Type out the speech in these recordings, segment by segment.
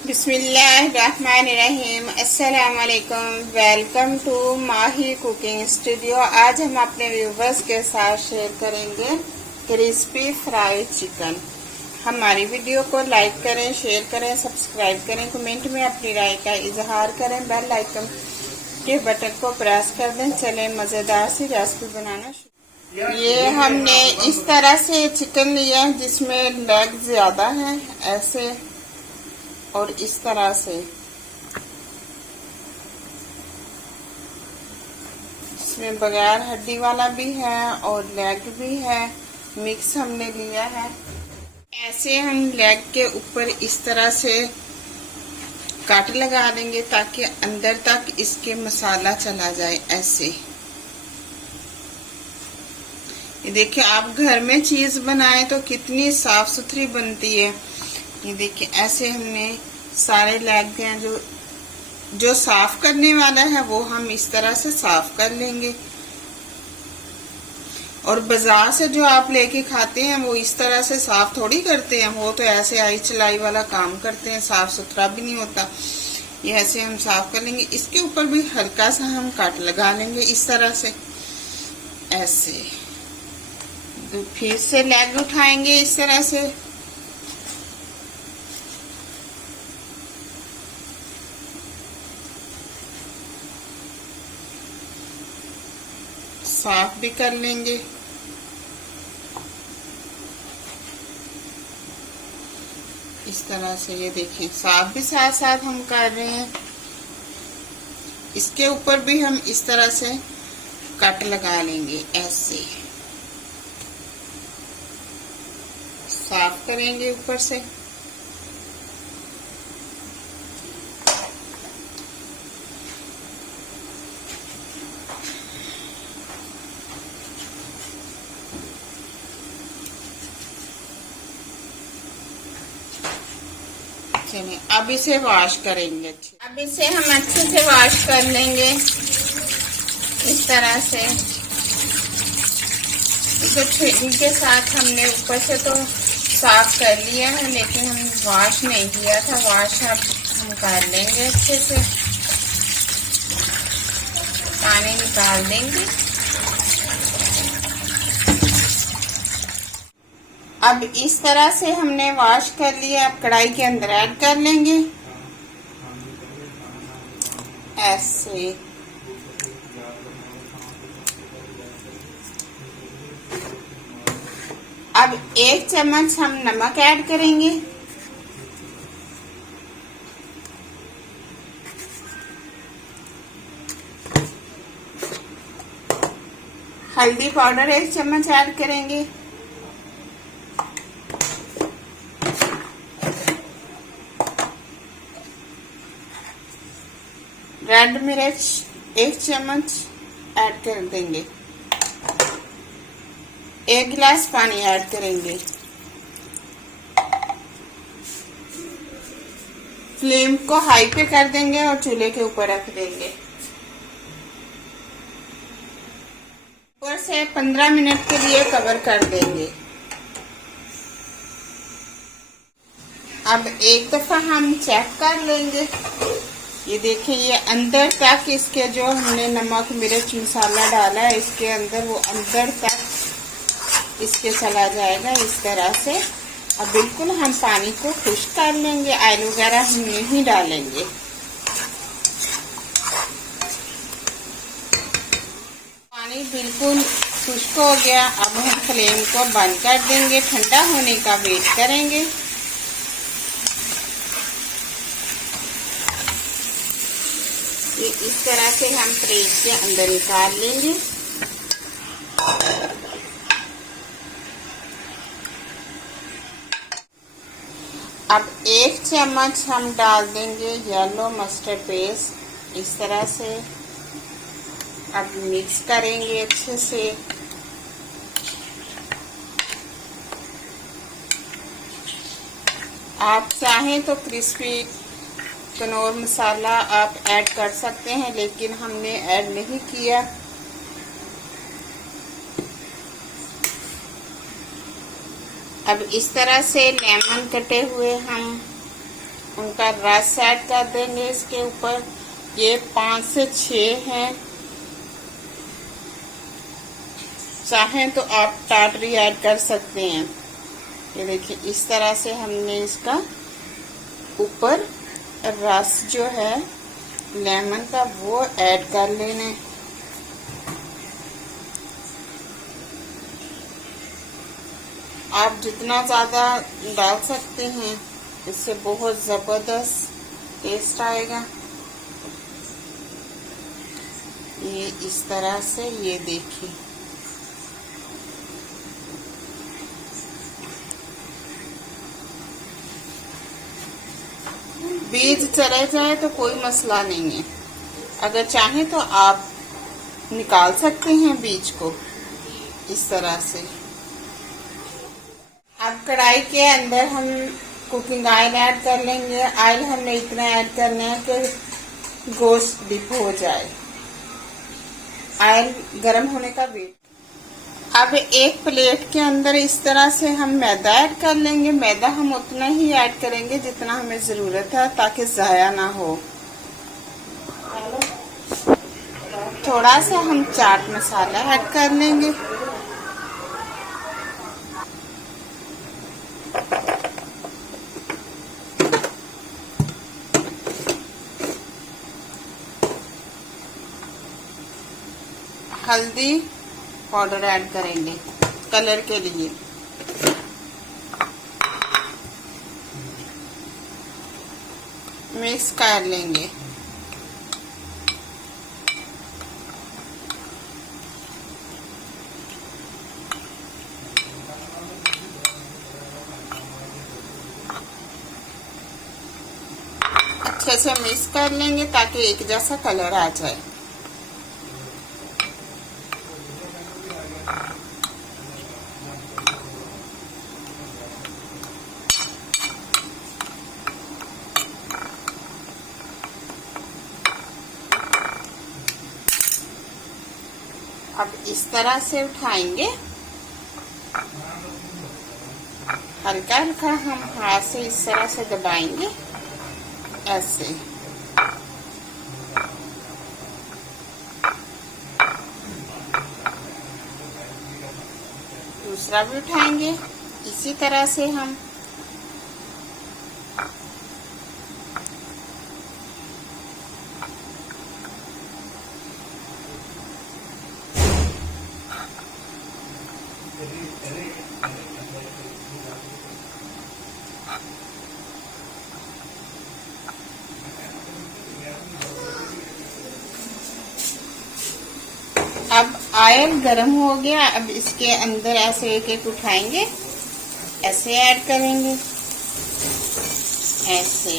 बिस्मिल्लाहिर्रहमानिर्रहीम। अस्सलाम वालेकुम। Welcome to Mahi cooking studio. आज हम अपने व्यूवर्स के साथ शेयर करेंगे क्रिस्पी फ्राई चिकन। हमारी वीडियो को लाइक करें, शेयर करें, सब्सक्राइब करें, कमेंट में अपनी राय का इजहार करें, बेल आइकन के बटन को प्रेस कर दें। चलें मज़ेदार सी रेसिपी बनाना। ये हमने इस तरह से चिकन लिया है जिसमें लेग ज्यादा है, ऐसे और इस तरह से। इसमें बगैर हड्डी वाला भी है और लेग भी है, मिक्स हमने लिया है। ऐसे हम लेग के ऊपर इस तरह से काट लगा देंगे ताकि अंदर तक इसके मसाला चला जाए। ऐसे ये देखिए, आप घर में चीज बनाएं तो कितनी साफ सुथरी बनती है। ये देखिए, ऐसे हमने सारे लेग हैं, जो साफ करने वाला है वो हम इस तरह से साफ कर लेंगे। और बाजार से जो आप लेके खाते हैं वो इस तरह से साफ थोड़ी करते हैं, वो तो ऐसे आई चलाई वाला काम करते हैं, साफ सुथरा भी नहीं होता। ये ऐसे हम साफ कर लेंगे। इसके ऊपर भी हल्का सा हम काट लगा लेंगे इस तरह से। ऐसे फिर से लेग उठाएंगे इस तरह से। साफ भी कर लेंगे। इस तरह से ये देखें, साफ भी साथ साथ हम कर रहे हैं। इसके ऊपर भी हम इस तरह से कट लगा लेंगे। ऐसे साफ करेंगे ऊपर से। चलिए अब इसे वॉश करेंगे अच्छे। अब इसे हम अच्छे से वॉश कर लेंगे इस तरह से। इसे छेनी के साथ हमने ऊपर से तो साफ कर लिया है, लेकिन हम वॉश नहीं किया था। वॉश अब हम कर लेंगे अच्छे से, पानी निकाल देंगे। अब इस तरह से हमने वॉश कर लिया। अब कढ़ाई के अंदर ऐड कर लेंगे ऐसे। अब 1 चम्मच हम नमक ऐड करेंगे। हल्दी पाउडर 1 चम्मच ऐड करेंगे। रेड मिर्च 1 चम्मच ऐड कर देंगे। 1 गिलास पानी ऐड करेंगे। फ्लेम को हाई पे कर देंगे और चूल्हे के ऊपर रख देंगे। ऊपर से 15 मिनट के लिए कवर कर देंगे। अब एक दफा हम चेक कर लेंगे। ये देखिए, ये अंदर तक इसके जो हमने नमक मिर्च मसाला डाला है इसके अंदर, वो अंदर तक इसके चला जाएगा इस तरह से। अब बिल्कुल हम पानी को खुश्क कर लेंगे, ऑयल वगैरह हम नहीं डालेंगे। पानी बिल्कुल खुश्क हो गया। अब हम फ्लेम को बंद कर देंगे, ठंडा होने का वेट करेंगे। इस तरह से हम प्लेट के अंदर निकाल लेंगे। अब 1 चम्मच हम डाल देंगे येलो मस्टर्ड पेस्ट इस तरह से। अब मिक्स करेंगे अच्छे से। आप चाहें तो क्रिस्पी कनौर मसाला आप ऐड कर सकते हैं, लेकिन हमने ऐड नहीं किया। अब इस तरह से लेमन कटे हुए हम उनका रस ऐड कर देंगे इसके ऊपर। ये 5 से 6 हैं, चाहें तो आप टाटरी ऐड कर सकते हैं। ये देखिए इस तरह से हमने इसका ऊपर रस जो है लेमन का वो ऐड कर लेना। आप जितना ज़्यादा डाल सकते हैं, इससे बहुत ज़बरदस्त टेस्ट आएगा। ये इस तरह से, ये देखिए बीज चले जाए तो कोई मसला नहीं है, अगर चाहें तो आप निकाल सकते हैं बीज को इस तरह से। अब कढ़ाई के अंदर हम कुकिंग ऑयल ऐड कर लेंगे। ऑयल हमने इतना ऐड करना है कि गोश्त डिप हो जाए। ऑयल गर्म होने का वेट। अब एक प्लेट के अंदर इस तरह से हम मैदा ऐड कर लेंगे। मैदा हम उतना ही ऐड करेंगे जितना हमें जरूरत है, ताकि ज़ाया ना हो। थोड़ा सा हम चाट मसाला ऐड कर लेंगे। हल्दी पाउडर ऐड करेंगे कलर के लिए। मिक्स कर लेंगे। अच्छे से मिक्स कर लेंगे ताकि एक जैसा कलर आ जाए। अब इस तरह से उठाएंगे, हल्का हल्का हम हाथ से इस तरह से दबाएंगे, ऐसे। दूसरा भी उठाएंगे इसी तरह से हम। अब ऑयल गरम हो गया। अब इसके अंदर ऐसे एक एक उठाएंगे, ऐसे ऐड करेंगे, ऐसे।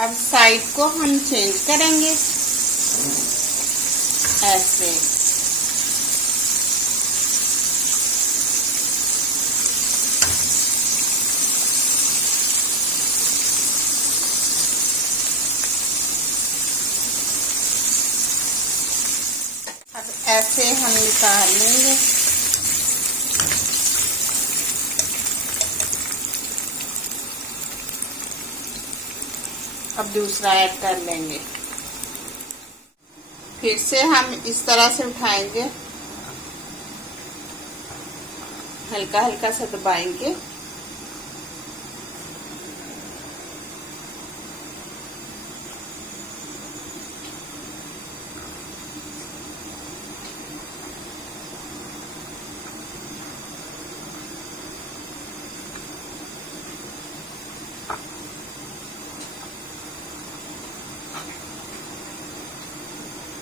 अब साइड को हम चेंज करेंगे, ऐसे। अब ऐसे हम निकाल लेंगे। अब दूसरा ऐड कर लेंगे। फिर से हम इस तरह से उठाएंगे, हल्का हल्का सा दबाएंगे।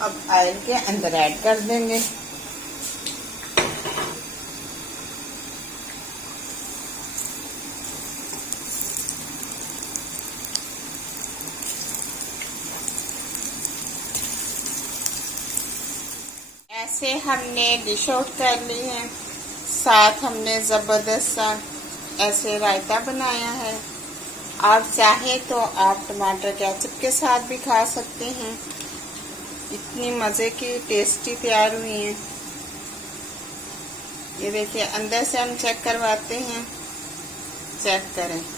अब ऑयल के अंदर ऐड कर देंगे। ऐसे हमने डिश आउट कर ली है। साथ हमने ज़बरदस्त सा ऐसे रायता बनाया है। आप चाहे तो आप टमाटर केचप के साथ भी खा सकते हैं। इतनी मज़े की टेस्टी तैयार हुई है। ये देखिए अंदर से हम चेक करवाते हैं। चेक करें।